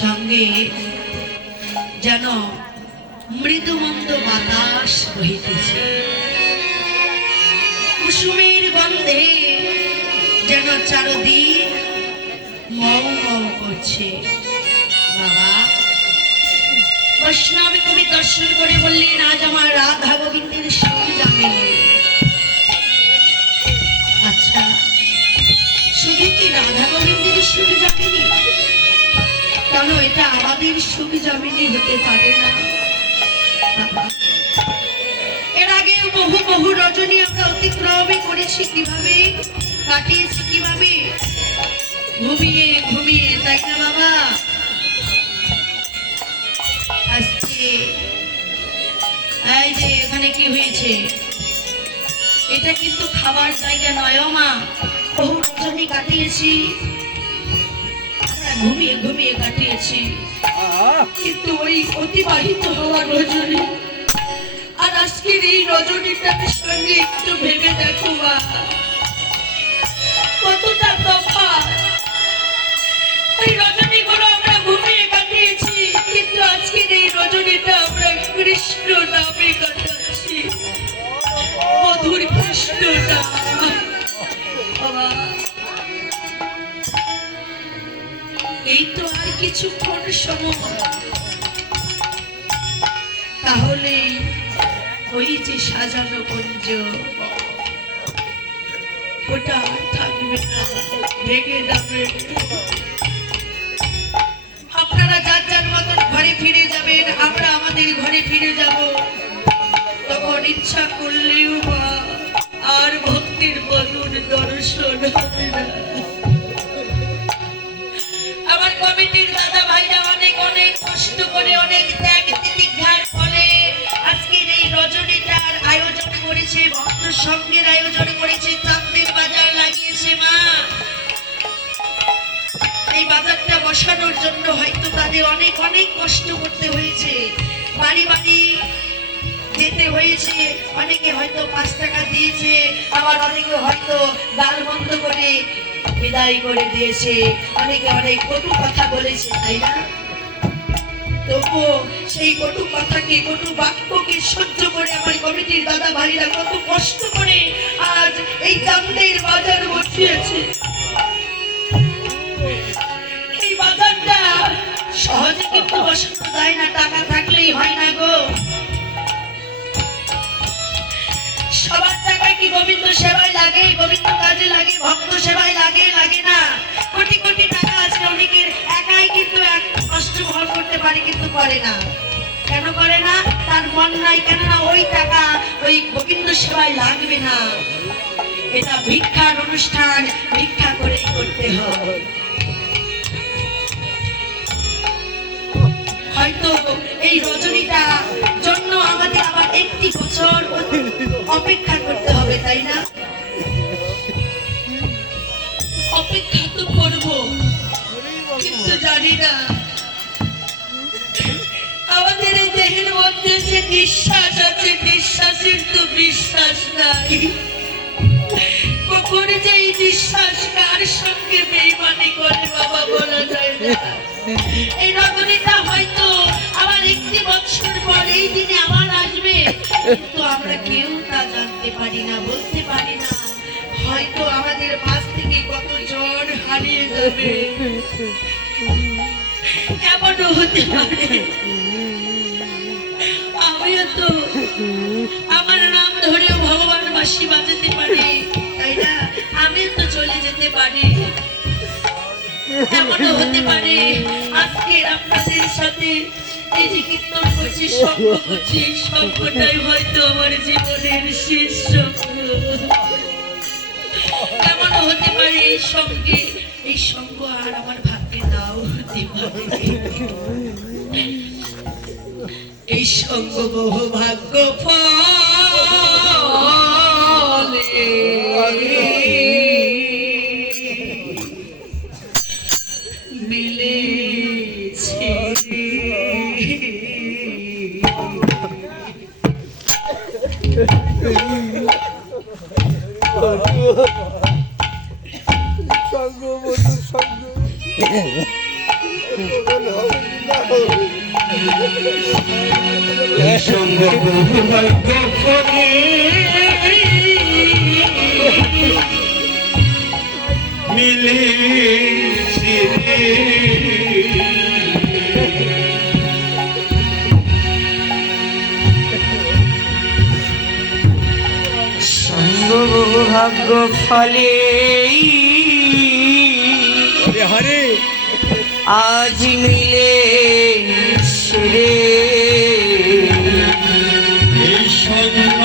সঙ্গে যেন মৃদুমন্দ বাতাস বহিতেছে, কুসুমের গন্ধে যেন চারদিক মৌ মৌ করছে। বাবা বৈষ্ণব কবি দর্শন করে বললেন, আজ আমার রাধা গোবিন্দের সুর জাগেনি। আচ্ছা, শুধু কি রাধা গোবিন্দের সুর জাগেনি? কেন এটা আমাদের সুখ জামিনী হতে পারে না? এর আগে আরো বহু বহু রজনী আমরা অতিক্রমে করেছি কিভাবে, কাটিয়েছি কিভাবে, ঘুমিয়ে ঘুমিয়ে, তাই না বাবা? আজকে এই যে এখানে কি হয়েছে, এটা কিন্তু খাবার জায়গা নয় ও মা। বহু রজনী কাটিয়েছি, আমরা ঘুমিয়ে ঘুমিয়ে কাটিয়েছি, কিন্তু ওই অতিবাহিত হওয়া রজনী আর আজকের এই রজনীটার সঙ্গে একটু ভেবে দেখো মা, কতটা তফাৎ। এই রজনীগুলো আমরা ঘুমিয়ে কাটিয়েছি, কিন্তু আজকের এই রজনীটা আমরা কৃষ্ণ নামে কাটাচ্ছি, মধুর কৃষ্ণ নাম। বাবা, এই তো আর কিছুক্ষণ সময়, তাহলে ওই যে সাজানো কুঞ্জ ওটা আর থাকবে না, ভেঙে যাবে। আপনারা যার যার মতন ঘরে ফিরে যাবেন, আমরা আমাদের ঘরে ফিরে যাব। তখন ইচ্ছা করলেও মা আর ভক্তির বদন দর্শন হবে না। আমার কমিটির দাদা ভাইরা অনেক অনেক কষ্ট করে, অনেক ত্যাগ তিতিক্ষার ফলে আজকের এই রজনীটার আয়োজন করেছে, ভক্ত সঙ্গের আয়োজন করেছে, চাঁদের বাজার লাগিয়েছে মা। এই বাজারটা বসানোর জন্য হয়তো তাদের অনেক অনেক কষ্ট করতে হয়েছে, বাড়ি বাড়ি যেতে হয়েছে, অনেকে হয়তো 5 টাকা দিয়েছে, আবার অনেকে হয়তো গাল বন্ধ করে বিদায় করে দিয়েছে, অনেকে অনেক কটু কথা বলেছে, তাই না? তবুও সেই কটু কথাকে, কটু বাক্যকে সহ্য করে আমার কমিটির দাদা ভাইরা কত কষ্ট করে আজ এই চাঁদের বাজার বসিয়েছে। এই বাজারটা সহজে কিন্তু বসানো যায় না, টাকা থাকলেই হয় না গো। সবার টাকা কি গোবিন্দ সেবায় লাগে, গোবিন্দ কাজে লাগে, ভক্ত সেবায় লাগে, লাগে না? কোটি কোটি টাকা আছে অনেকের, একাই কিন্তু এক কষ্ট ভর করতে পারে, কিন্তু করে না। কেন করে না? তার মন নাই, কেননা ওই টাকা ওই গোবিন্দ সেবায় লাগবে না। এটা ভিক্ষার অনুষ্ঠান, ভিক্ষা করেই করতে হয়। হয়তো এই রজনীটা জন্য আমাদের আবার 1 বছর অপেক্ষা করতে হবে, তাই না? অপেক্ষা তো করবো, কিন্তু জানি না আমাদের এই দেহের মধ্যে যে নিঃশ্বাস আছে, নিঃশ্বাসের তো বিশ্বাস নাই। কখন যে এই নিঃশ্বাস কার সঙ্গে বেইমানি করে বাবা বলা যায় না। এই রজনীটা হয়তো আবার 1 বছর পর এই দিনে আবার আসবে, কিন্তু আমরা কেউ তা জানতে পারি না, বলতে পারি না। হয়তো আমাদের পাশ থেকে কত জন হারিয়ে যাবে, এমনও হতে পারে। আমিও তো আমার নাম ধরেও ভগবান বাঁশি বাজাতে পারি, তাই না? আমিও তো চলে যেতে পারি, এমনও হতে পারে আজকে আপনাদের সাথে এই যে কীর্তন করছি, সঙ্গ করছি, সঙ্গটাই হয়তো আমার জীবনের শেষ সঙ্গ। এমনও হতে পারে এই সঙ্গে, এই সঙ্গ আর আমার ভাগ্যে নাও হতে পারে। এই সঙ্গ বহু ভাগ্য ফলে মিলেছে। সঙ্গ বন্ধুর সঙ্গ সঙ্গ বহু ভাগ্য ফলে মিলেছে রে। সঙ্গ বহু ভাগ্য ফলে আজ মিলে রে। এই সঙ্গ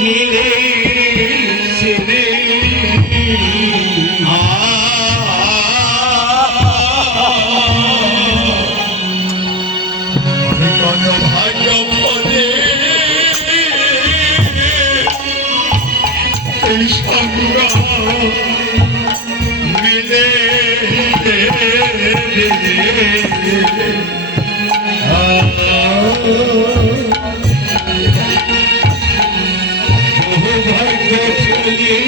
মিলে সেরে কত ভাগ্য পদে এই সঙ্গ মিলে বহু ভাগ্য চলি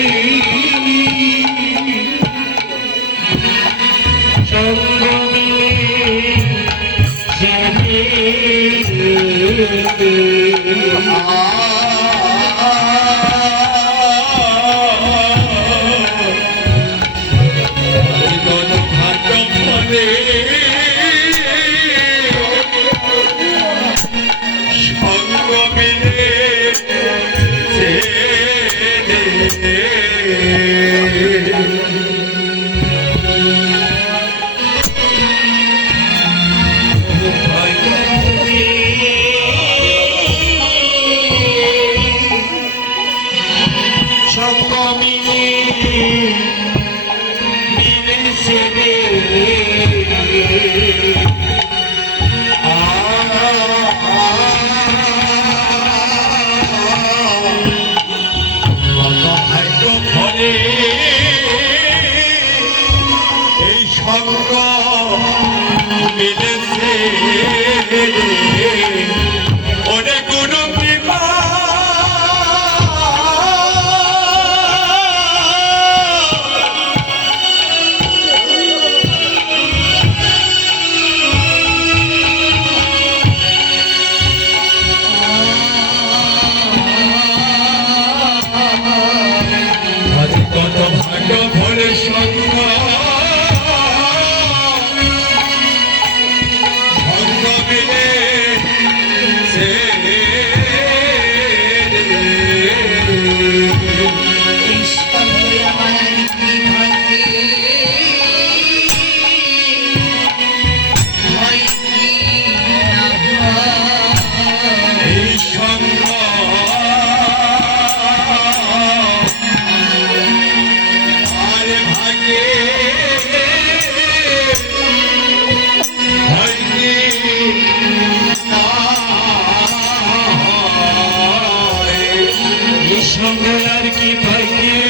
সঙ্গ আর কি ভাগ্যে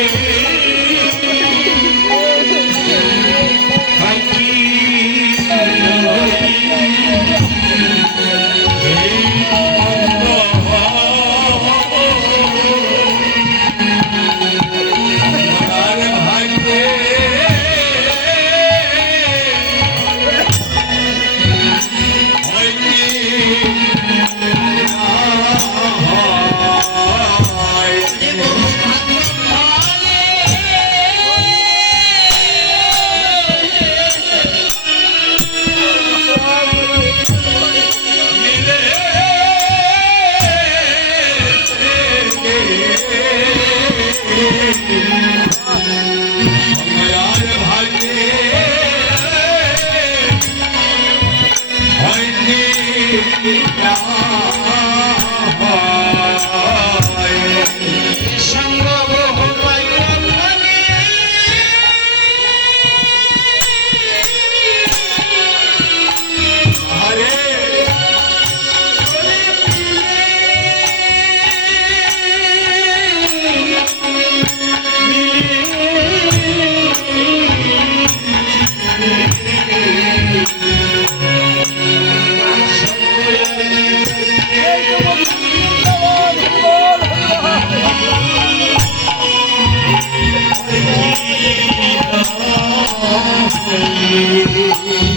Thank you.